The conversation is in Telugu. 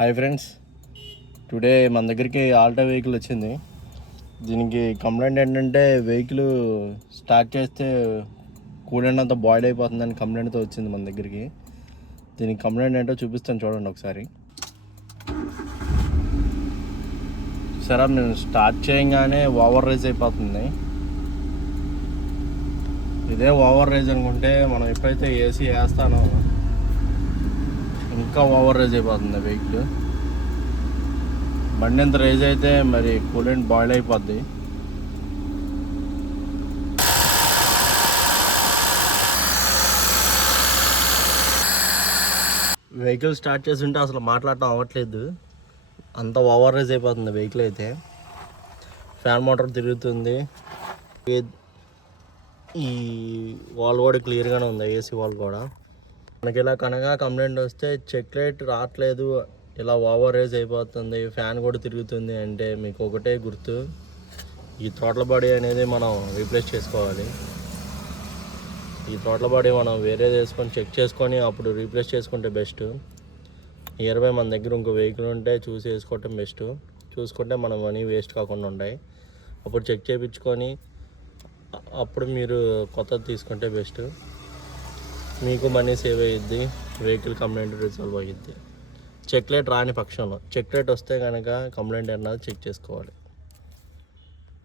హాయ్ ఫ్రెండ్స్, టుడే మన దగ్గరికి ఆల్టో వెహికల్ వచ్చింది. దీనికి కంప్లైంట్ ఏంటంటే వెహికల్ స్టార్ట్ చేస్తే కూలెంట్ అంతా బాయిల్ అయిపోతుందని కంప్లైంట్తో వచ్చింది మన దగ్గరికి. దీనికి కంప్లైంట్ ఏంటో చూపిస్తాను చూడండి ఒకసారి. సరే, నేను స్టార్ట్ చేయగానే ఓవర్ రైజ్ అయిపోతుంది. ఇదే ఓవర్ రైజ్ అనుకుంటే మనం ఎప్పుడైతే ఏసీ వేస్తానో ఇంకా ఓవర్ రైజ్ అయిపోతుంది వెహికల్. బండి ఎంత రైజ్ అయితే మరి కూలెంట్ బాయిల్ అయిపోద్ది. వెహికల్ స్టార్ట్ చేస్తుంటే అసలు మాట్లాడటం అవ్వట్లేదు, అంత ఓవర్ రైజ్ అయిపోతుంది వెహికల్ అయితే. ఫ్యాన్ మోటార్ తిరుగుతుంది. ఈ వాల్ కూడా క్లియర్గానే ఉంది, ఏసీ వాల్ కూడా. మనకి ఇలా కనుక కంప్లైంట్ వస్తే చెక్ లైట్ రావట్లేదు, ఇలా ఓవర్ రైజ్ అయిపోతుంది, ఫ్యాన్ కూడా తిరుగుతుంది అంటే మీకు ఒకటే గుర్తు, ఈ థ్రాట్ల్ బాడీ అనేది మనం రీప్లేస్ చేసుకోవాలి. ఈ థ్రాట్ల్ బాడీ మనం వేరేది వేసుకొని చెక్ చేసుకొని అప్పుడు రీప్లేస్ చేసుకుంటే బెస్ట్. నియర్ బై మన దగ్గర ఇంకో వెహికల్ ఉంటే చూసి వేసుకోవటం బెస్ట్. చూసుకుంటే మన మనీ వేస్ట్ కాకుండా ఉంటాయి. అప్పుడు చెక్ చేయించుకొని అప్పుడు మీరు కొత్తది తీసుకుంటే బెస్ట్. మీకు మనీ సేవ్ అయ్యిద్ది, వెహికల్ కంప్లైంట్ రిజాల్వ్ అయ్యిద్ది. చెక్ లైట్ రాని పక్షంలో, చెక్ లైట్ వస్తే కనుక కంప్లైంట్ అన్నది చెక్ చేసుకోవాలి.